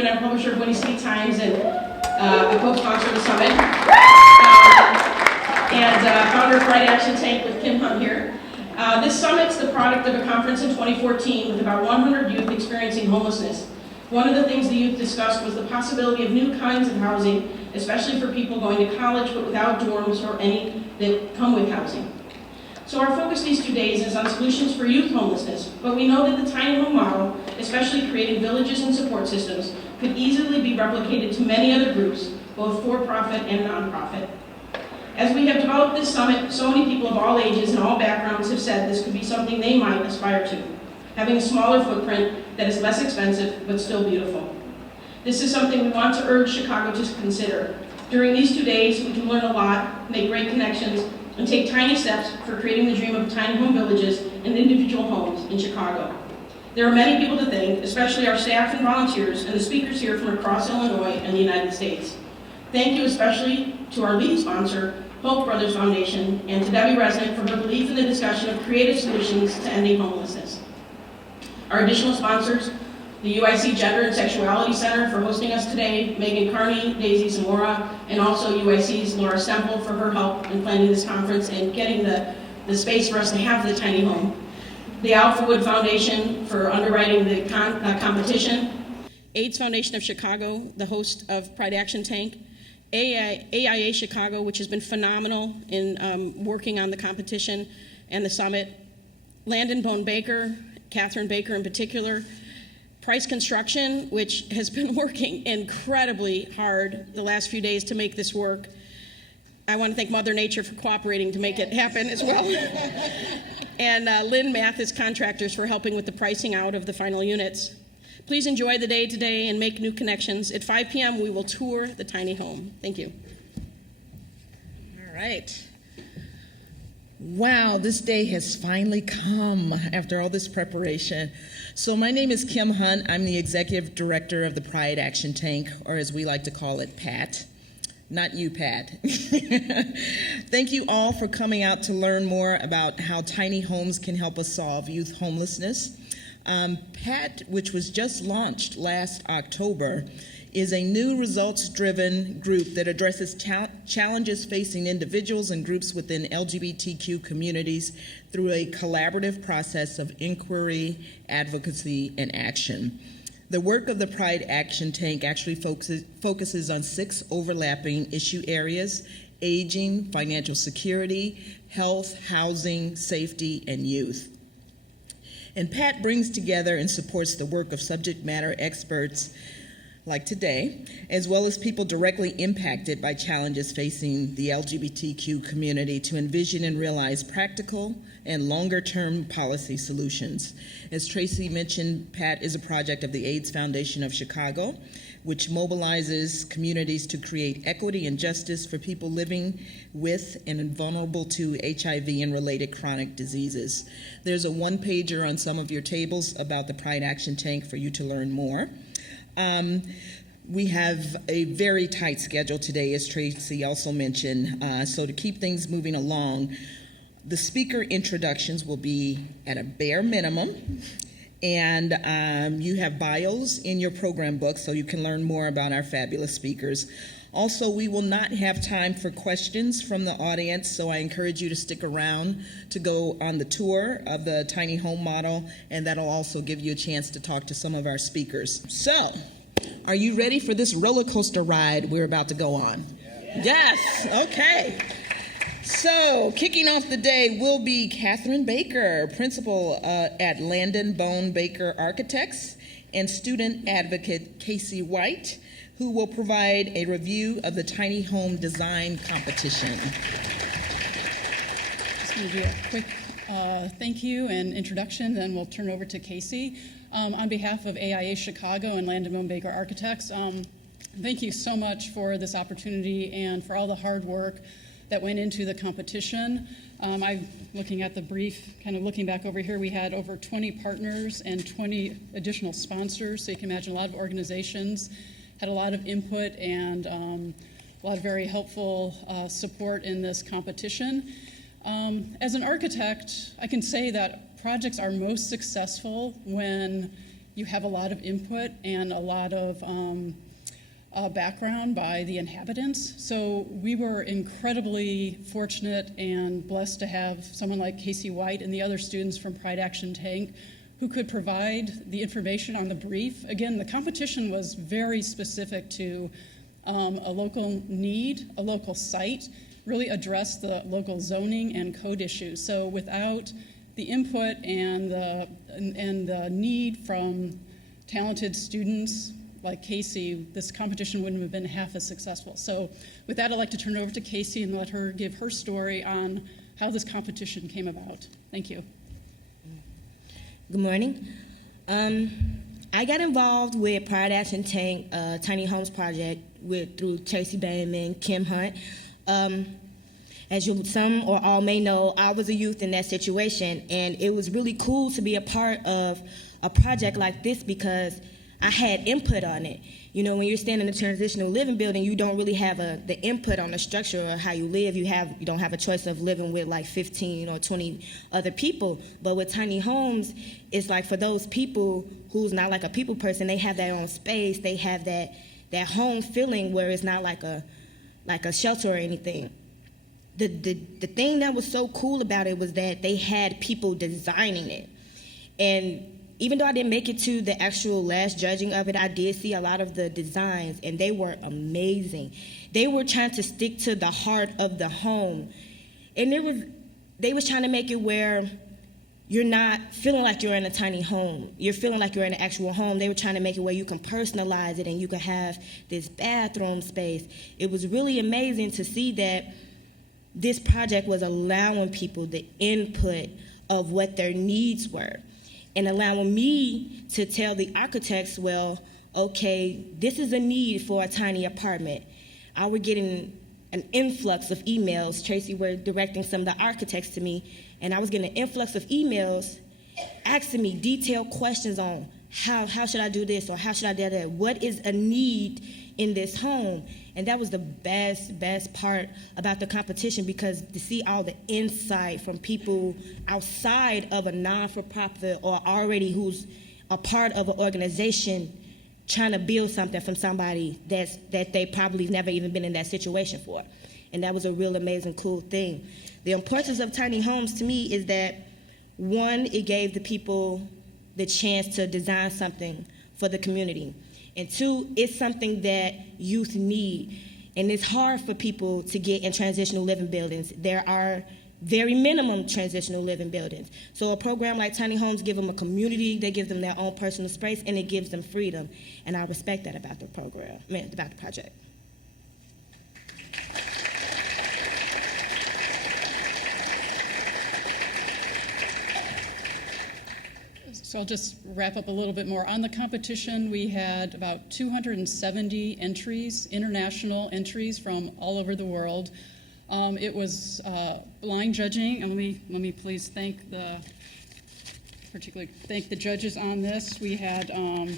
and I'm publisher of Winnie City Times and a co-sponsor of the summit. Founder of Pride Action Tank with Kim Hunt here. This summit's the product of a conference in 2014 with about 100 youth experiencing homelessness. One of the things the youth discussed was the possibility of new kinds of housing, especially for people going to college but without dorms or any that come with housing. So our focus these 2 days is on solutions for youth homelessness, but we know that the tiny home model, especially creating villages and support systems, could easily be replicated to many other groups, both for-profit and non-profit. As we have developed this summit, so many people of all ages and all backgrounds have said this could be something they might aspire to, having a smaller footprint that is less expensive but still beautiful. This is something we want to urge Chicago to consider. During these 2 days, we can learn a lot, make great connections, and take tiny steps for creating the dream of tiny home villages and individual homes in Chicago. There are many people to thank, especially our staff and volunteers and the speakers here from across Illinois and the United States. Thank you especially to our lead sponsor, Hope Brothers Foundation, and to Debbie Resnick for her belief in the discussion of creative solutions to ending homelessness. Our additional sponsors, the UIC Gender and Sexuality Center for hosting us today, Megan Carney, Daisy Zamora, and also UIC's Laura Semple for her help in planning this conference and getting the space for us to have the tiny home. The Alphawood Foundation for underwriting the competition. AIDS Foundation of Chicago, the host of Pride Action Tank. AIA Chicago, which has been phenomenal in working on the competition and the summit. Landon Bone Baker, Catherine Baker in particular. Price Construction, which has been working incredibly hard the last few days to make this work. I want to thank Mother Nature for cooperating to make it happen as well. And Lynn Mathis Contractors for helping with the pricing out of the final units. Please enjoy the day today and make new connections. At 5 p.m., we will tour the tiny home. Thank you. All right. Wow, this day has finally come after all this preparation. So my name is Kim Hunt. I'm the Executive Director of the Pride Action Tank, or as we like to call it, PAT. Not you, Pat. Thank you all for coming out to learn more about how tiny homes can help us solve youth homelessness. PAT, which was just launched last October, is a new results-driven group that addresses challenges facing individuals and groups within LGBTQ communities through a collaborative process of inquiry, advocacy, and action. The work of the Pride Action Tank actually focuses on 6 overlapping issue areas: aging, financial security, health, housing, safety, and youth. And PAT brings together and supports the work of subject matter experts like today, as well as people directly impacted by challenges facing the LGBTQ community to envision and realize practical and longer-term policy solutions. As Tracy mentioned, PAT is a project of the AIDS Foundation of Chicago, which mobilizes communities to create equity and justice for people living with and vulnerable to HIV and related chronic diseases. There's a one-pager on some of your tables about the Pride Action Tank for you to learn more. We have a very tight schedule today, as Tracy also mentioned, so to keep things moving along, the speaker introductions will be at a bare minimum, and you have bios in your program book so you can learn more about our fabulous speakers. Also, we will not have time for questions from the audience, so I encourage you to stick around to go on the tour of the tiny home model, and that'll also give you a chance to talk to some of our speakers. So, are you ready for this roller coaster ride we're about to go on? Yeah. Yes, okay. So, kicking off the day will be Catherine Baker, principal at Landon Bone Baker Architects, and student advocate Kasey White, who will provide a review of the tiny home design competition. Just going to do a quick thank you and introduction, then we'll turn over to Kasey. On behalf of AIA Chicago and Landon Bone Baker Architects, thank you so much for this opportunity and for all the hard work that went into the competition. I'm looking at the brief, kind of looking back over here, we had over 20 partners and 20 additional sponsors, so you can imagine a lot of organizations had a lot of input and a lot of very helpful support in this competition. As an architect, I can say that projects are most successful when you have a lot of input and a lot of background by the inhabitants. So we were incredibly fortunate and blessed to have someone like Kasey White and the other students from Pride Action Tank who could provide the information on the brief. Again, the competition was very specific to a local need, a local site, really address the local zoning and code issues. So without the input and the need from talented students like Kasey, this competition wouldn't have been half as successful. So with that, I'd like to turn it over to Kasey and let her give her story on how this competition came about. Thank you. Good morning. I got involved with Pride Action Tank Tiny Homes Project through Tracy, Baim, and Kim Hunt. As some or all may know, I was a youth in that situation, and it was really cool to be a part of a project like this because I had input on it. You know, when you're staying in a transitional living building, you don't really have the input on the structure or how you live. You don't have a choice of living with like 15 or 20 other people. But with tiny homes, it's like for those people who's not like a people person, they have their own space. They have that home feeling where it's not like a shelter or anything. The thing that was so cool about it was that they had people designing it. And even though I didn't make it to the actual last judging of it, I did see a lot of the designs, and they were amazing. They were trying to stick to the heart of the home. And they was trying to make it where you're not feeling like you're in a tiny home. You're feeling like you're in an actual home. They were trying to make it where you can personalize it and you can have this bathroom space. It was really amazing to see that this project was allowing people the input of what their needs were, and allowing me to tell the architects, well, okay, this is a need for a tiny apartment. I was getting an influx of emails. Tracy were directing some of the architects to me, and I was getting an influx of emails asking me detailed questions on how should I do this or how should I do that? What is a need in this home? And that was the best part about the competition, because to see all the insight from people outside of a non-for-profit or already who's a part of an organization trying to build something from somebody that they probably never even been in that situation for. And that was a real amazing, cool thing. The importance of tiny homes to me is that, one, it gave the people the chance to design something for the community. And two, it's something that youth need. And it's hard for people to get in transitional living buildings. There are very minimum transitional living buildings. So a program like Tiny Homes gives them a community, they give them their own personal space, and it gives them freedom. And I respect that about the program, about the project. So I'll just wrap up a little bit more. On the competition, we had about 270 entries, international entries from all over the world. It was blind judging, and let me please particularly thank the judges on this. We had a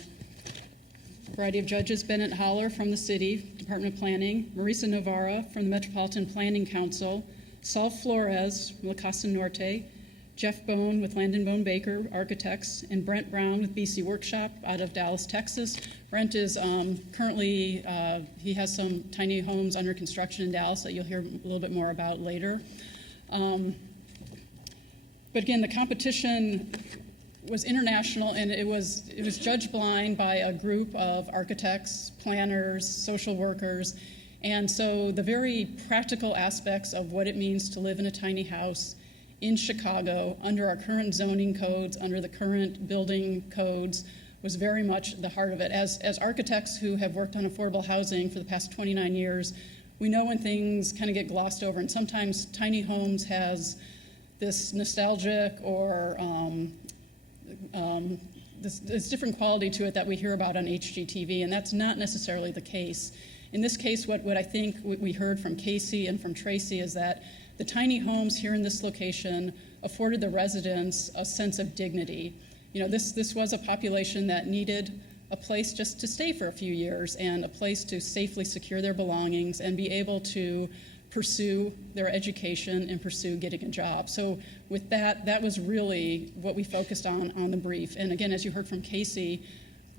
variety of judges: Bennett Holler from the City Department of Planning, Marisa Navarra from the Metropolitan Planning Council, Saul Flores from La Casa Norte, Jeff Bone with Landon Bone Baker Architects, and Brent Brown with BC Workshop out of Dallas, Texas. Brent is currently, he has some tiny homes under construction in Dallas that you'll hear a little bit more about later. But again, the competition was international, and it was judged blind by a group of architects, planners, social workers. And so the very practical aspects of what it means to live in a tiny house in Chicago under our current zoning codes, under the current building codes, was very much the heart of it. As architects who have worked on affordable housing for the past 29 years, we know when things kind of get glossed over, and sometimes tiny homes has this nostalgic or this different quality to it that we hear about on HGTV, and that's not necessarily the case. In this case, what I think we heard from Kasey and from Tracy is that the tiny homes here in this location afforded the residents a sense of dignity. You know, this was a population that needed a place just to stay for a few years and a place to safely secure their belongings and be able to pursue their education and pursue getting a job. So with that, that was really what we focused on the brief. And again, as you heard from Kasey,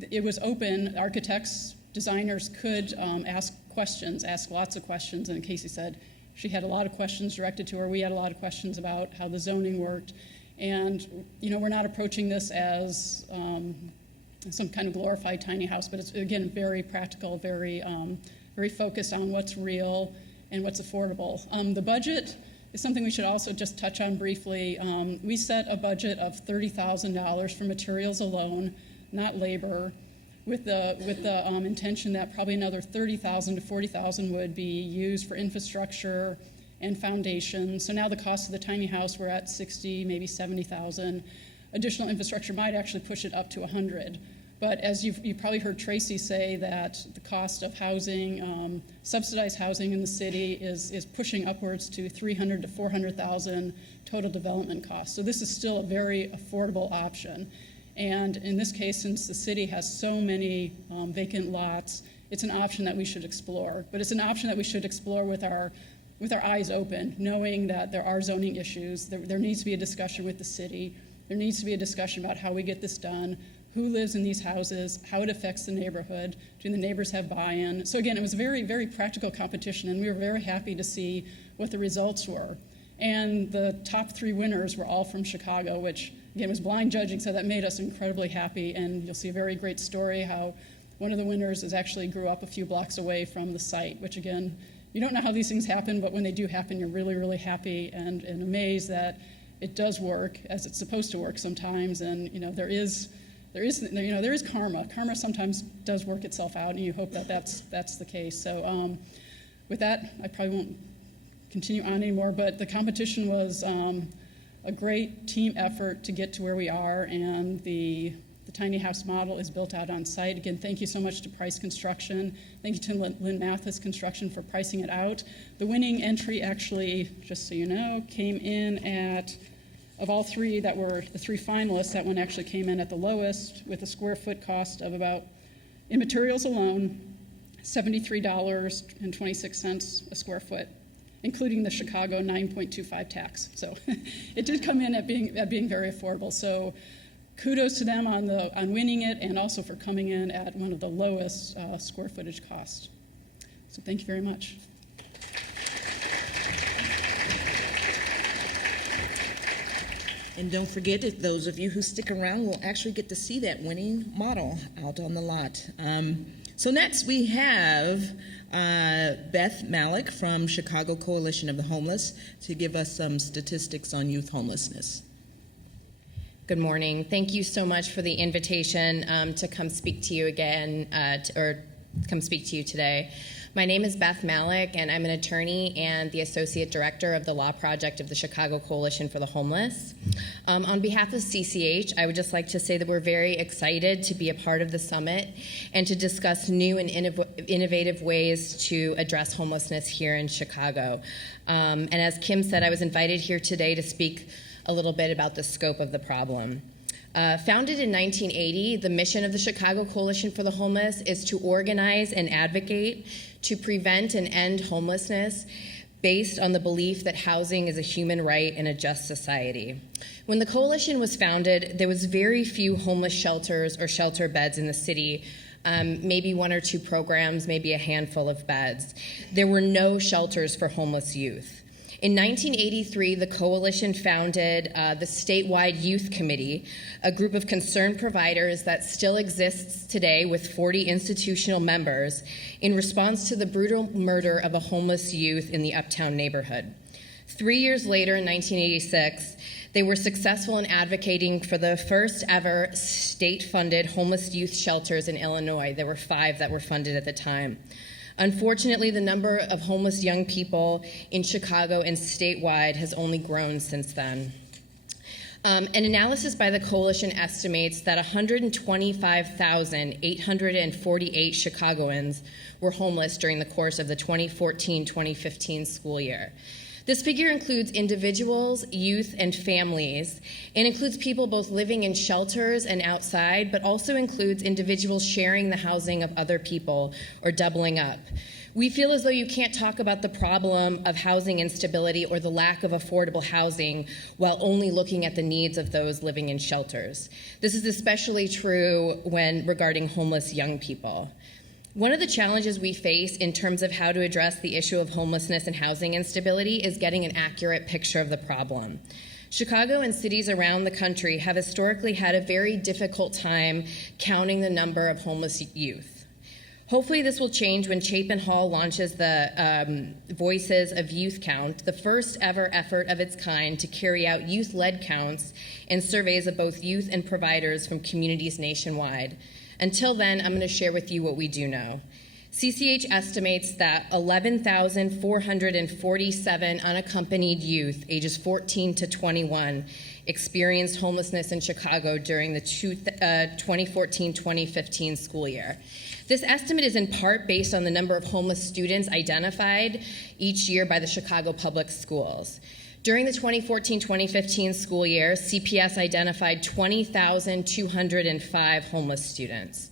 it was open. Architects, designers could ask questions, ask lots of questions. And Kasey said she had a lot of questions directed to her. We had a lot of questions about how the zoning worked. And, we're not approaching this as some kind of glorified tiny house, but it's, again, very practical, very focused on what's real and what's affordable. The budget is something we should also just touch on briefly. We set a budget of $30,000 for materials alone, not labor, with the intention that probably another $30,000 to $40,000 would be used for infrastructure and foundation. So now the cost of the tiny house, we're at $60,000, maybe $70,000. Additional infrastructure might actually push it up to $100,000. But as you probably heard Tracy say, that the cost of housing, subsidized housing in the city is pushing upwards to $300,000 to $400,000 total development costs. So this is still a very affordable option. And in this case, since the city has so many vacant lots, it's an option that we should explore. But it's an option that we should explore with our eyes open, knowing that there are zoning issues. There needs to be a discussion with the city. There needs to be a discussion about how we get this done, who lives in these houses, how it affects the neighborhood, do the neighbors have buy-in. So again, it was a very, very practical competition, and we were very happy to see what the results were. And the top 3 winners were all from Chicago, which again was blind judging, so that made us incredibly happy. And you'll see a very great story how one of the winners actually grew up a few blocks away from the site, which again, you don't know how these things happen, but when they do happen, you're really, really happy and amazed that it does work as it's supposed to work sometimes. And there is karma. Karma sometimes does work itself out, and you hope that that's the case. So with that, I probably won't continue on anymore, but the competition was a great team effort to get to where we are, and the tiny house model is built out on site. Again, thank you so much to Price Construction. Thank you to Lynn Mathis Construction for pricing it out. The winning entry actually, just so you know, came in at, of all 3 that were the 3 finalists, that one actually came in at the lowest with a square foot cost of about, in materials alone, $73.26 a square foot, including the Chicago 9.25 tax. So it did come in at being very affordable. So kudos to them on winning it, and also for coming in at one of the lowest square footage costs. So thank you very much. And don't forget that those of you who stick around will actually get to see that winning model out on the lot. So next we have Beth Malik from Chicago Coalition of the Homeless to give us some statistics on youth homelessness. Good morning. Thank you so much for the invitation to come speak to you again, or come speak to you today. My name is Beth Malik, and I'm an attorney and the Associate Director of the Law Project of the Chicago Coalition for the Homeless. On behalf of CCH, I would just like to say that we're very excited to be a part of the summit and to discuss new and innovative ways to address homelessness here in Chicago. And as Kim said, I was invited here today to speak a little bit about the scope of the problem. Founded in 1980, the mission of the Chicago Coalition for the Homeless is to organize and advocate to prevent and end homelessness based on the belief that housing is a human right in a just society. When the coalition was founded, there was very few homeless shelters or shelter beds in the city, maybe 1 or 2 programs, maybe a handful of beds. There were no shelters for homeless youth. In 1983, the coalition founded the statewide Youth Committee, a group of concerned providers that still exists today with 40 institutional members in response to the brutal murder of a homeless youth in the Uptown neighborhood. 3 years later, in 1986, they were successful in advocating for the first ever state-funded homeless youth shelters in Illinois. There were 5 that were funded at the time. Unfortunately, the number of homeless young people in Chicago and statewide has only grown since then. An analysis by the coalition estimates that 125,848 Chicagoans were homeless during the course of the 2014-2015 school year. This figure includes individuals, youth, and families, and includes people both living in shelters and outside, but also includes individuals sharing the housing of other people or doubling up. We feel as though you can't talk about the problem of housing instability or the lack of affordable housing while only looking at the needs of those living in shelters. This is especially true when regarding homeless young people. One of the challenges we face in terms of how to address the issue of homelessness and housing instability is getting an accurate picture of the problem. Chicago and cities around the country have historically had a very difficult time counting the number of homeless youth. Hopefully this will change when Chapin Hall launches the Voices of Youth Count, the first ever effort of its kind to carry out youth-led counts and surveys of both youth and providers from communities nationwide. Until then, I'm going to share with you what we do know. CCH estimates that 11,447 unaccompanied youth ages 14 to 21 experienced homelessness in Chicago during the 2014-2015 school year. This estimate is in part based on the number of homeless students identified each year by the Chicago Public Schools. During the 2014-2015 school year, CPS identified 20,205 homeless students.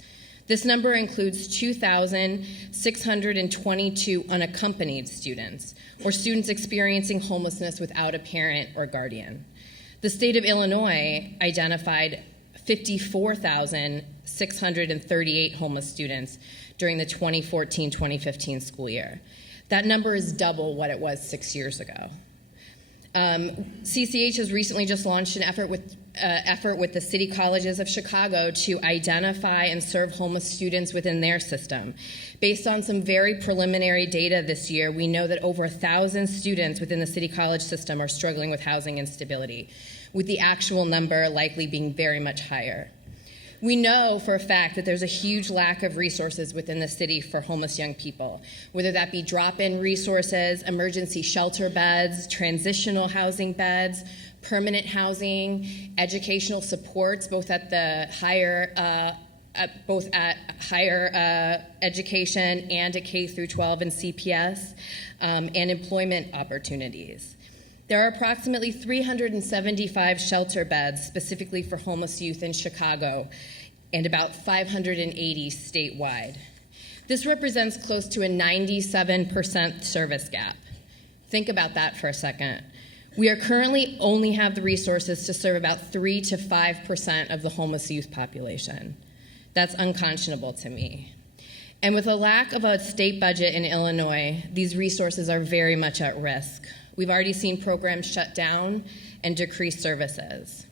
This number includes 2,622 unaccompanied students, or students experiencing homelessness without a parent or guardian. The state of Illinois identified 54,638 homeless students during the 2014-2015 school year. That number is double what it was 6 years ago. CCH has recently just launched an effort with the city colleges of Chicago to identify and serve homeless students within their system. Based on some very preliminary data this year, we know that over 1,000 students within the city college system are struggling with housing instability, with the actual number likely being very much higher. We know for a fact that there's a huge lack of resources within the city for homeless young people, whether that be drop-in resources, emergency shelter beds, transitional housing beds, permanent housing, educational supports, both at higher education and at K through 12 and CPS, and employment opportunities. There are approximately 375 shelter beds specifically for homeless youth in Chicago and about 580 statewide. This represents close to a 97% service gap. Think about that for a second. We are currently only have the resources to serve about 3 to 5% of the homeless youth population. That's unconscionable to me. And with a lack of a state budget in Illinois, these resources are very much at risk. We've already seen programs shut down and decrease services.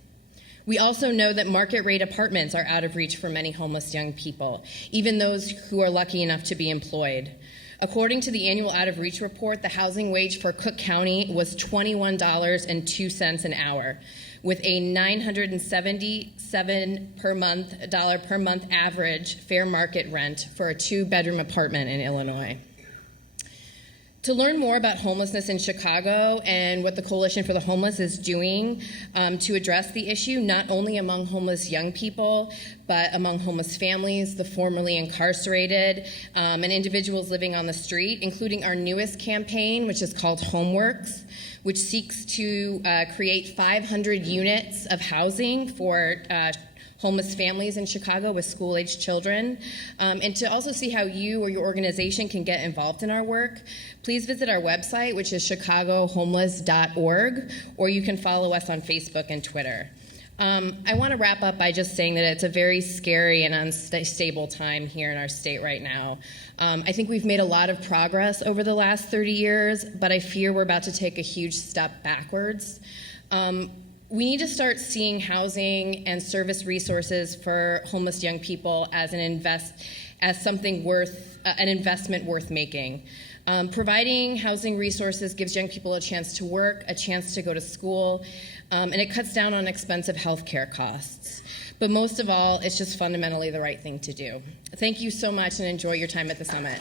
We also know that market rate apartments are out of reach for many homeless young people, even those who are lucky enough to be employed. According to the annual Out of Reach report, the housing wage for Cook County was $21.02 an hour, with a $977 per month average fair market rent for a 2-bedroom apartment in Illinois. To learn more about homelessness in Chicago and what the Coalition for the Homeless is doing to address the issue, not only among homeless young people, but among homeless families, the formerly incarcerated, and individuals living on the street, including our newest campaign, which is called Homeworks, which seeks to create 500 units of housing for homeless families in Chicago with school-aged children, and to also see how you or your organization can get involved in our work, please visit our website, which is chicagohomeless.org, or you can follow us on Facebook and Twitter. I want to wrap up by just saying that it's a very scary and unstable time here in our state right now. I think we've made a lot of progress over the last 30 years, but I fear we're about to take a huge step backwards. We need to start seeing housing and service resources for homeless young people as an investment worth making. Providing housing resources gives young people a chance to work, a chance to go to school, and it cuts down on expensive health care costs. But most of all, it's just fundamentally the right thing to do. Thank you so much and enjoy your time at the summit.